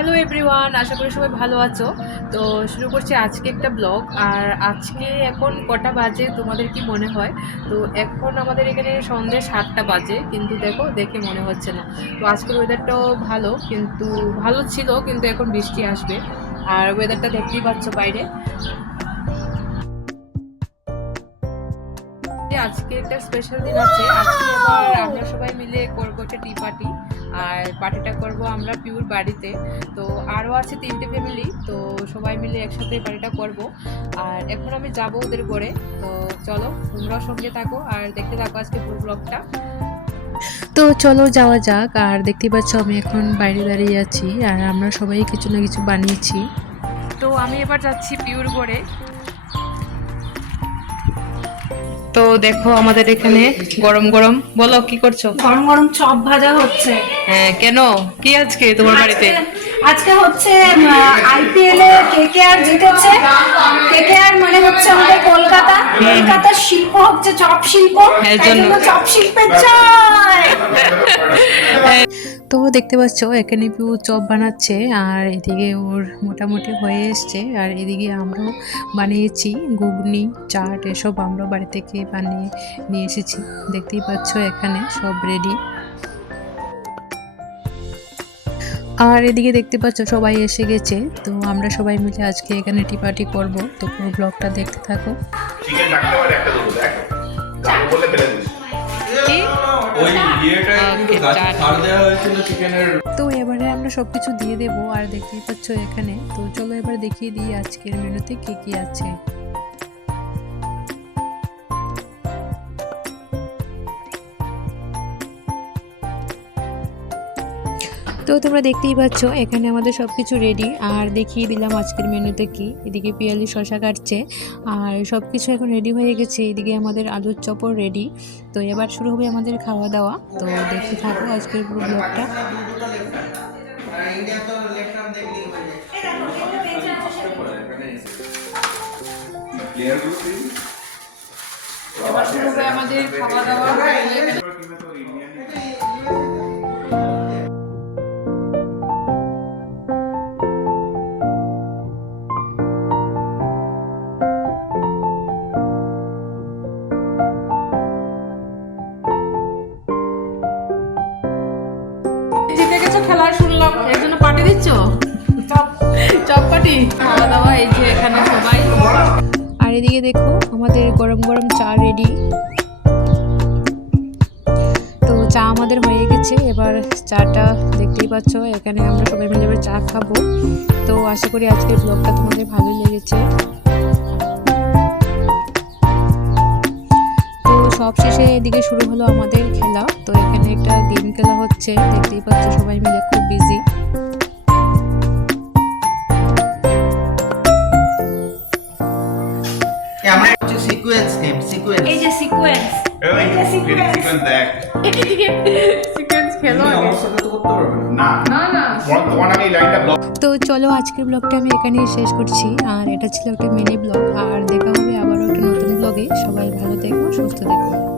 Hello everyone, আশা করি সবাই ভালো আছো। তো শুরু করছি আজকে একটা ব্লগ। আর আজকে এখন কটা বাজে তোমাদের কি মনে হয়? তো এখন আমাদের এখানে সন্ধ্যে 7টা বাজে, কিন্তু দেখে মনে হচ্ছে না। তো আজকের ওয়েদারটাও ভালো, কিন্তু ভালো ছিল, কিন্তু এখন বৃষ্টি আসবে। আর ওয়েদারটা দেখতেই পাচ্ছ বাইরে। আজকে একটা স্পেশাল দিন আছে। আজকে আবার আমরা সবাই মিলে করবো একটা টি পার্টি। আর পার্টিটা করব আমরা পিওর বাড়িতে। তো আরও আছে 3টে ফ্যামিলি, তো সবাই মিলে একসাথে পার্টিটা করব। আর এখন আমি যাব ওদের ঘরে। তো চলো তোমরাও সঙ্গে থাকো আর দেখতে থাকো আজকে পুরো ব্লগটা। তো চলো যাওয়া যাক। আর দেখতে পাচ্ছ আমি এখন বাইরে দাঁড়িয়ে আছি, আর আমরা সবাই কিছু না কিছু বানিয়েছি। তো আমি এবার যাচ্ছি পিওর ঘরে। তো দেখো আমাদের এখানে গরম গরম, বলো কি করছো? গরম গরম চপ ভাজা হচ্ছে। হ্যাঁ, কেন কি আজকে তোমার বাড়িতে? আজকে হচ্ছে আইপিএল এ কেকেআর জিতেছে। কেকেআর মানে হচ্ছে আমাদের কলকাতার শিল্প হচ্ছে চপ শিল্প। এর তাই জন্য জন্য চপ শিল্পের জয়। তো দেখতে পাচ্ছ এখানে পিউ চপ বানাচ্ছে, আর এদিকে ওর মোটামুটি হয়ে এসছে। আর এদিকে আমরাও বানিয়েছি ঘুগনি, চাট, এসব আমরা বাড়ি থেকে বানিয়ে নিয়ে এসেছি। দেখতেই পাচ্ছ এখানে সব রেডি। আর এদিকে দেখতে পাচ্ছ সবাই এসে গেছে। তো আমরা সবাই মিলে আজকে এখানে টি পার্টি করবো। তো পুরো ব্লগটা দেখতে থাকো। তো এবারে আমরা সবকিছু দিয়ে দেবো, আর দেখতেই পাচ্ছ এখানে। তো চলো এবার দেখিয়ে দিই আজকের মেনুতে কি কি আছে। তো তোমরা দেখতেই পাচ্ছ এখানে আমাদের সব কিছু রেডি। আর দেখিয়ে দিলাম আজকের মেনুতে কি। এদিকে পিয়ালি শশা কাটছে, আর সব কিছু এখন রেডি হয়ে গেছে। এদিকে আমাদের আলুর চপও রেডি। তো এবার শুরু হবে আমাদের খাওয়া দাওয়া। তো দেখতে থাকো আজকের পুরো ব্লগটা। এবার শুরু হবে আমাদের খাওয়া দাওয়া। জিতে গেছো খেলায় শুনলাম, এর জন্য পার্টি দিচ্ছ? চপ পার্টি, খাওয়া দাওয়া এই যে এখানে সবাই। আর এদিকে দেখো আমাদের গরম গরম চা রেডি। তো চা আমাদের হয়ে গেছে। এবার চাটা দেখতেই পাচ্ছ এখানে আমরা সবাই মিলে এবার চা খাবো। তো আশা করি আজকের ব্লগটা তোমাদের ভালোই লেগেছে। তো সব শেষে এদিকে শুরু হলো আমাদের খেলা। তো এখানে একটা গেম খেলা হচ্ছে, দেখতেই পাচ্ছ সবাই মিলে খুব বিজি। আমরা হচ্ছে সিকোয়েন্স গেম, সিকোয়েন্স। এই যে সিকোয়েন্স, এই যে সিকোয়েন্স দেখ। সিকোয়েন্স খেলো আমার সাথে তো করতে পারবে না। না না। তোমার আমি লাইনটা ব্লক। তো চলো আজকের ব্লগটা আমি এখানেই শেষ করছি। আর এটা ছিল একটা মিনি ব্লগ। আর দেখা হবে আবারও একটা নতুন ব্লগে। সবাই ভালো থেকো, সুস্থ থেকো।